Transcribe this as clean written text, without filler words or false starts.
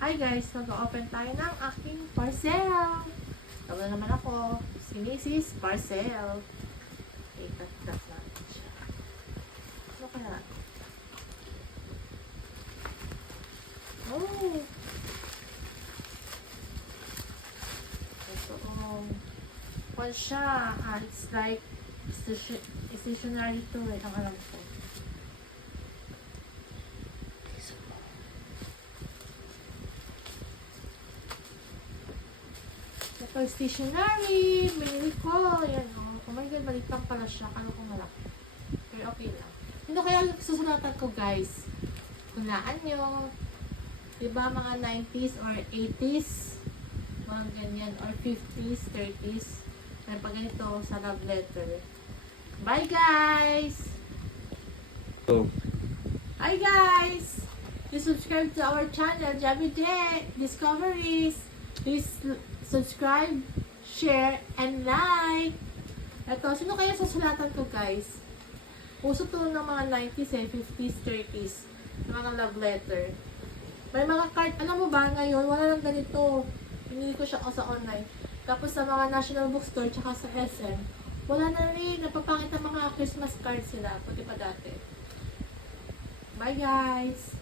Hi guys, mag-open tayo ng aking parcel. Tawag na naman ako, si Mrs. Parcel. Okay, cut natin siya. Ano kaya? Oh! Ito, kwan siya. It's like stationary to eh, ang alam ko. Ito, stationary. Binili ko. Yan, oh my god, balik lang pala siya. Ano kung malaki. Pero okay lang. Ano kaya susunatan ko, guys? Hulaan nyo. Diba, mga 90s or 80s? Mga ganyan. Or 50s, 30s. Kaya pag ganito, sa love letter. Bye, guys! Oh. Hi, guys! Please subscribe to our channel, Javi J Discoveries. Please subscribe, share, and like. Ito, sino kaya susulatan ko, guys? Uso to ng mga 90s eh, 50s, 30s. Mga love letter. May mga card, alam mo ba, ngayon, wala lang ganito. Pinili ko siya sa online. Tapos sa mga National Bookstore, tsaka sa SM, wala na rin. Napapangit ang mga Christmas cards sila, pati pa dati. Bye, guys!